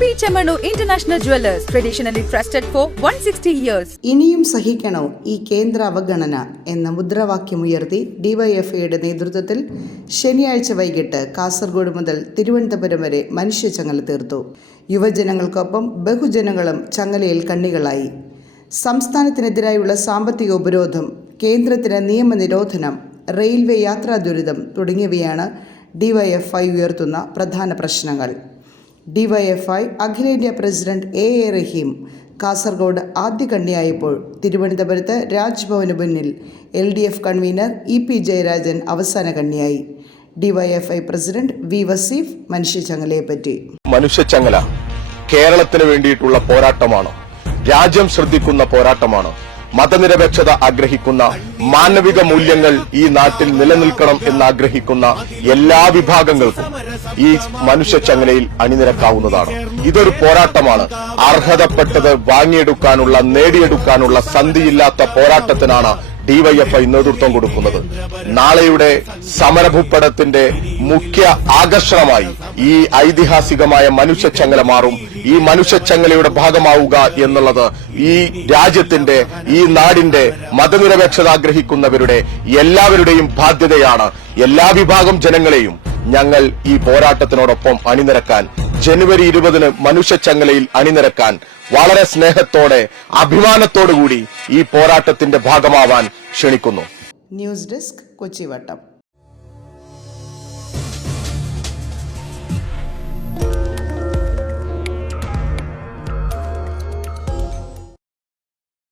Ruby Chemanu International Jewelers, traditionally trusted for 160 years. ഇനിയും സഹിക്കണോ ഈ കേന്ദ്ര അവഗണന എന്ന മുദ്രാവാക്യമുയർത്തി ഡിവൈഎഫ്ഐയുടെ നേതൃത്വത്തിൽ ശനിയാഴ്ച വൈകിട്ട് കാസർഗോഡ് മുതൽ തിരുവനന്തപുരം വരെ മനുഷ്യച്ചങ്ങല തീർത്തു. യുവജനങ്ങൾക്കൊപ്പം ബഹുജനങ്ങളും ചങ്ങലയിൽ കണ്ണികളായി. സംസ്ഥാനത്തിനെതിരായുള്ള സാമ്പത്തിക ഉപരോധം, കേന്ദ്രത്തിന് നിയമനിരോധനം, റെയിൽവേ യാത്രാ ദുരിതം തുടങ്ങിയവയാണ് ഡിവൈഎഫ്ഐ ഉയർത്തുന്ന പ്രധാന പ്രശ്നങ്ങൾ. ഡിവൈഎഫ്ഐ അഖിലേന്ത്യാ പ്രസിഡന്റ് എ റഹീം കാസർഗോഡ് ആദ്യ കണ്ണിയായപ്പോൾ തിരുവനന്തപുരത്ത് രാജ്ഭവന് മുന്നിൽ LDF കൺവീനർ EP ജയരാജൻ അവസാന കണ്ണിയായി. ഡിവൈഎഫ്ഐ പ്രസിഡന്റ് V വസീഫ് മനുഷ്യച്ചങ്ങലയെപ്പറ്റി: മനുഷ്യച്ചങ്ങല കേരളത്തിന് വേണ്ടിയിട്ടുള്ള പോരാട്ടമാണ്. രാജ്യം ശ്രദ്ധിക്കുന്ന പോരാട്ടമാണ്. മതനിരപേക്ഷത ആഗ്രഹിക്കുന്ന, മാനവിക മൂല്യങ്ങൾ ഈ നാട്ടിൽ നിലനിൽക്കണം എന്നാഗ്രഹിക്കുന്ന എല്ലാ വിഭാഗങ്ങൾക്കും ഈ മനുഷ്യച്ചങ്ങലയിൽ അണിനിരക്കാവുന്നതാണ്. ഇതൊരു പോരാട്ടമാണ്. അർഹതപ്പെട്ടത് വാങ്ങിയെടുക്കാനുള്ള, നേടിയെടുക്കാനുള്ള സന്ധിയില്ലാത്ത പോരാട്ടത്തിനാണ് ഡിവൈഎഫ്ഐ നേതൃത്വം കൊടുക്കുന്നത്. നാളെയുടെ സമരഭൂപടത്തിന്റെ മുഖ്യ ആകർഷണമായി ഈ ഐതിഹാസികമായ മനുഷ്യച്ചങ്ങല മാറും. ഈ മനുഷ്യച്ചങ്ങലയുടെ ഭാഗമാവുക എന്നുള്ളത് ഈ രാജ്യത്തിന്റെ, ഈ നാടിന്റെ മതനിരപേക്ഷത ആഗ്രഹിക്കുന്നവരുടെ എല്ലാവരുടെയും ബാധ്യതയാണ്. എല്ലാ വിഭാഗം ജനങ്ങളെയും ഞങ്ങൾ ഈ പോരാട്ടത്തിനോടൊപ്പം അണിനിരക്കാൻ, ജനുവരി 20 മനുഷ്യച്ചങ്ങലയിൽ അണിനിരക്കാൻ വളരെ സ്നേഹത്തോടെ, അഭിമാനത്തോടുകൂടി ഈ പോരാട്ടത്തിന്റെ ഭാഗമാവാൻ ക്ഷണിക്കുന്നു. News desk, കൊച്ചിവട്ടം.